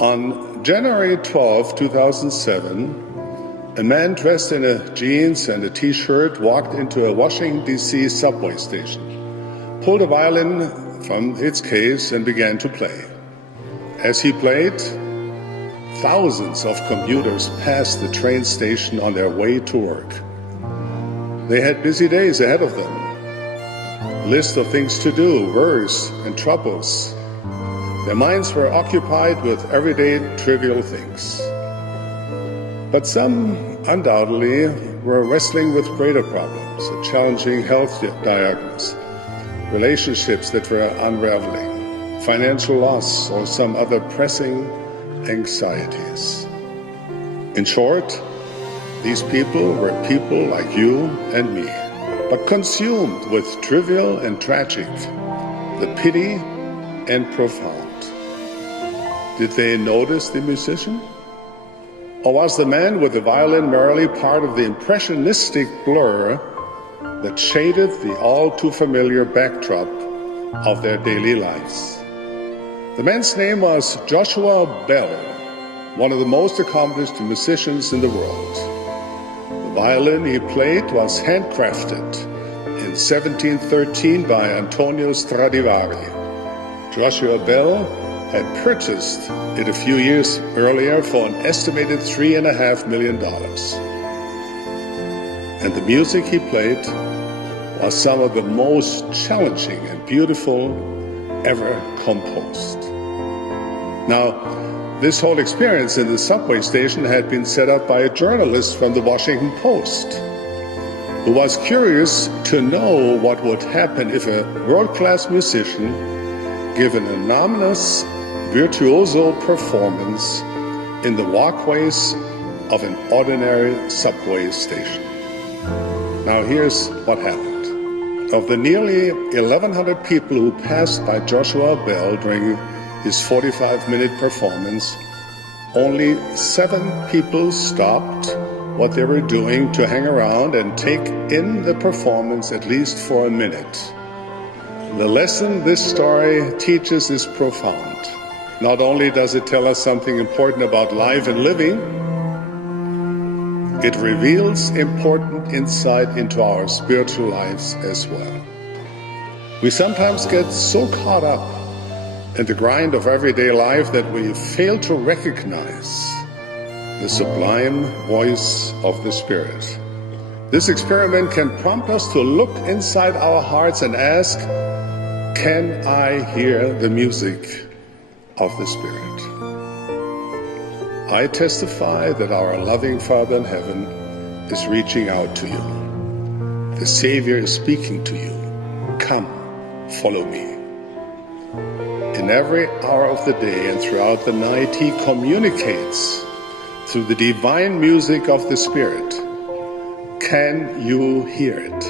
On January 12, 2007, a man dressed in jeans and a t-shirt walked into a Washington, D.C. subway station, pulled a violin from its case and began to play. As he played, thousands of commuters passed the train station on their way to work. They had busy days ahead of them, a list of things to do, worries and troubles. Their minds were occupied with everyday trivial things. But some, undoubtedly, were wrestling with greater problems, a challenging health diagnosis, relationships that were unraveling, financial loss, or some other pressing anxieties. In short, these people were people like you and me, but consumed with trivial and tragic, the petty and profound. Did they notice the musician? Or was the man with the violin merely part of the impressionistic blur that shaded the all-too-familiar backdrop of their daily lives? The man's name was Joshua Bell, one of the most accomplished musicians in the world. The violin he played was handcrafted in 1713 by Antonio Stradivari. Joshua Bell had purchased it a few years earlier for an estimated $3.5 million. And the music he played was some of the most challenging and beautiful ever composed. Now, this whole experience in the subway station had been set up by a journalist from the Washington Post, who was curious to know what would happen if a world-class musician gave an anonymous virtuoso performance in the walkways of an ordinary subway station. Now here's what happened. Of the nearly 1,100 people who passed by Joshua Bell during his 45-minute performance, only 7 people stopped what they were doing to hang around and take in the performance at least for a minute. The lesson this story teaches is profound. Not only does it tell us something important about life and living, it reveals important insight into our spiritual lives as well. We sometimes get so caught up in the grind of everyday life that we fail to recognize the sublime voice of the Spirit. This experiment can prompt us to look inside our hearts and ask, can I hear the music of the Spirit? I testify that our loving Father in heaven is reaching out to you. The Savior is speaking to you. Come, follow me. In every hour of the day and throughout the night, He communicates through the divine music of the Spirit. Can you hear it?